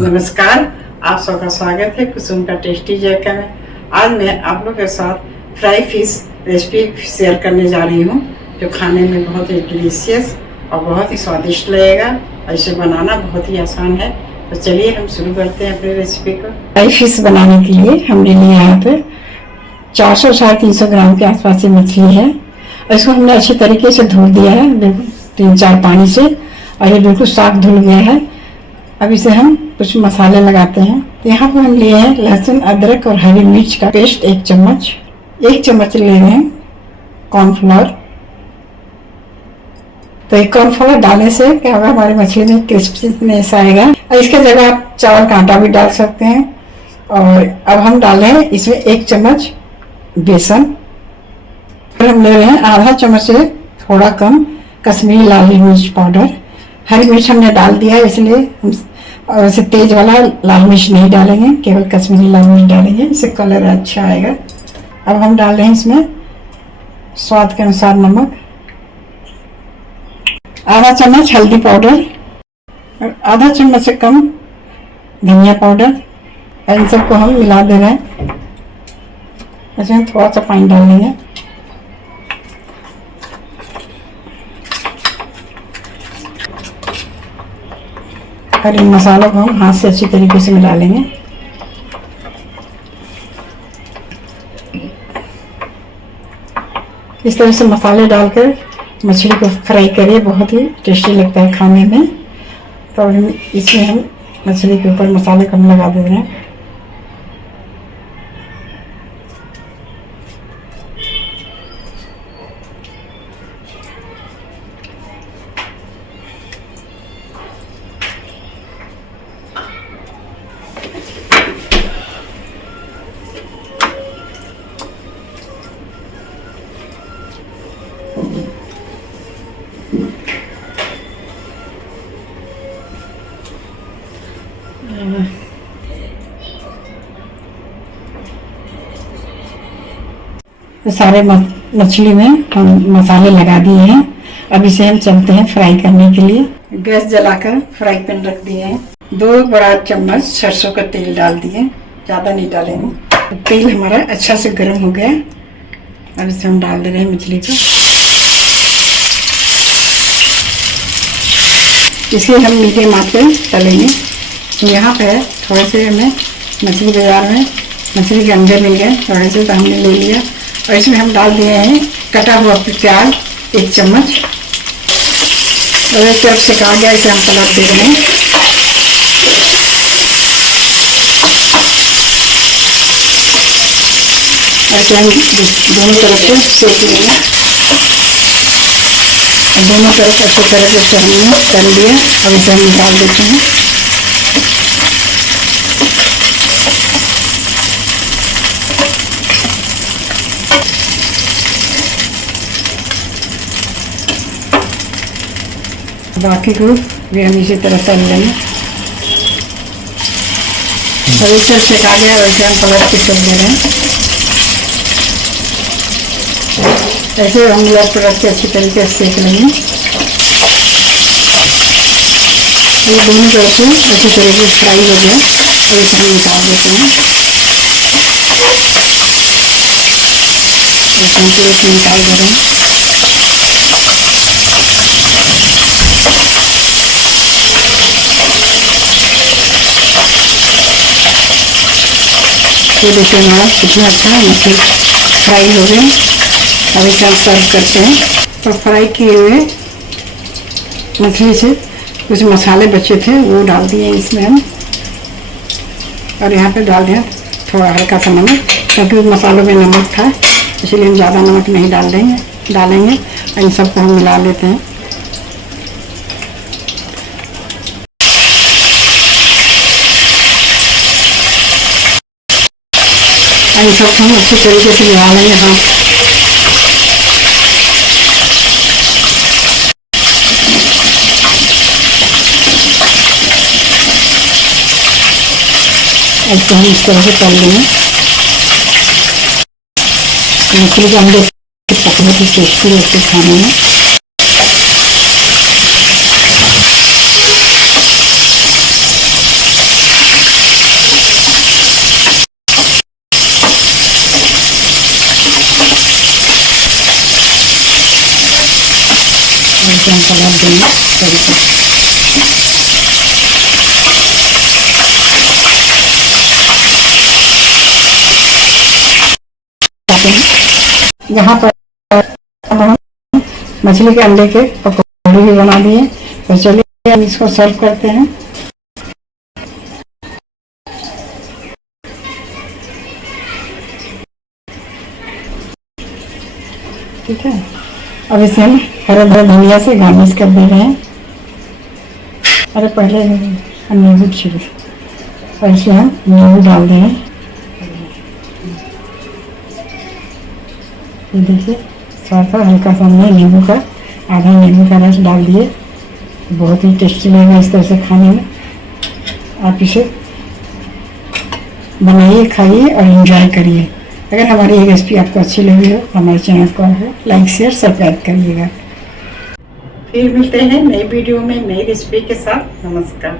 नमस्कार, आप सबका स्वागत है कुसुम का टेस्टी जायका में। आज मैं आप लोगों के साथ फ्राई फिश रेसिपी शेयर करने जा रही हूँ, जो खाने में बहुत ही डिलीशियस और बहुत ही स्वादिष्ट लगेगा। इसे बनाना बहुत ही आसान है। तो चलिए हम शुरू करते हैं अपनी रेसिपी को। फ्राई फिश बनाने के लिए हमने लिए यहाँ पे 400 साढ़े 300 ग्राम के आसपास ये मछली है। और इसको हमने अच्छी तरीके से धुल दिया है, बिल्कुल 3-4 पानी से, और ये बिल्कुल साफ धुल गया है। अब इसे हम कुछ मसाले लगाते हैं। तो यहाँ पर हम लिए हैं लहसुन, अदरक और हरी मिर्च का पेस्ट 1 चम्मच। 1 चम्मच ले रहे हैं कॉर्नफ्लोर। तो एक कॉर्नफ्लोर डालने से क्या होगा, हमारी मछली में क्रिस्पीनेस आएगा। और इसके जगह आप चावल का आटा भी डाल सकते हैं। और अब हम डाल रहे हैं इसमें 1 चम्मच बेसन। फिर हम ले रहे हैं आधा चम्मच से थोड़ा कम कश्मीरी लाल मिर्च पाउडर। हरी मिर्च हमने डाल दिया है, इसलिए हम और इसे तेज वाला लाल मिर्च नहीं डालेंगे, केवल कश्मीरी लाल मिर्च डालेंगे, इससे कलर अच्छा आएगा। अब हम डाल रहे हैं इसमें स्वाद के अनुसार नमक, आधा चम्मच हल्दी पाउडर और आधा चम्मच से कम धनिया पाउडर। इन सबको हम मिला दे रहे हैं। इसमें थोड़ा सा पानी डाल देंगे। और इन मसालों को हम हाथ से अच्छी तरीके से मिला लेंगे। इस तरह से मसाले डालकर मछली को फ्राई करिए, बहुत ही टेस्टी लगता है खाने में। तो इसमें हम मछली के ऊपर मसाले को हम लगा दे रहे हैं। तो सारे मछली में हम मसाले लगा दिए हैं। अब इसे हम चलते हैं फ्राई करने के लिए। गैस जलाकर फ्राई पैन रख दिए हैं। 2 बड़ा चम्मच सरसों का तेल डाल दिए, ज़्यादा नहीं डालेंगे। तेल हमारा अच्छा से गर्म हो गया। अब इसे हम डाल दे रहे हैं मछली को। इसे हम मीडियम आंच पे तलेंगे। यहाँ पे थोड़े से हमें मछली बाजार में मछली के अंडे मिल गए थोड़े से, तो हमने ले लिया। और इसमें हम डाल दिए हैं कटा हुआ प्याज 1 चम्मच। और एक तरफ से आ गया, इसे हम पलट दे रहे हैं। ऐसे हम दोनों तरफ से सेक लेंगे। दोनों तरफ अच्छी तरह से तल लिया। और इसे हम निकाल देते हैं। बाकी को भी हम इसी तरह तल लेंगे। और एक तरफ से आ गया, वैसे हम पलट के सेक दे रहे हैं। ऐसे हम लट पलट के अच्छी तरीके से सेक लेंगे। ये दोनों तरफ से अच्छी तरीके से फ्राई हो गया। और इसे हम निकाल देते हैं। इसे हम प्लेट में निकाल दे रहे हैं। ये देखिए हमारा कितना अच्छा मछली फ्राई हो गए। अब इसे हम सर्व करते हैं। तो फ्राई किए हुए मछली से कुछ मसाले बचे थे, वो डाल दिए इसमें हम। और यहाँ पे डाल दिया थोड़ा हल्का सा नमक, क्योंकि मसालों में नमक था, इसलिए हम ज़्यादा नमक नहीं डालेंगे। और इन सबको हम मिला लेते हैं। इन सबको हम अच्छी तरीके से मिला लेंगे हाथ। ऐसे हम इस तरह से तल लेंगे। मछली के अंडे पकने की टेस्टी लगती है खाने में। यहाँ पर हम मछली के अंडे के पकौड़े भी बना दिए। तो चलिए हम इसको सर्व करते हैं। ठीक है, अब इसे हम हरे भरे धनिया से गार्निश कर दे रहे हैं। अरे पहले हम नींबू छिड़े और इसमें हम नींबू डाल दें। ये देखिए स्वाद का हल्का सा हमने नींबू का आधा नींबू का रस डाल दिए। बहुत ही टेस्टी लगेगा इस तरह से खाने में। आप इसे बनाइए, खाइए और एंजॉय करिए। अगर हमारी ये रेसिपी आपको अच्छी लगी हो तो हमारे चैनल को लाइक शेयर सब्सक्राइब करिएगा। फिर मिलते हैं नई वीडियो में नई रेसिपी के साथ। नमस्कार।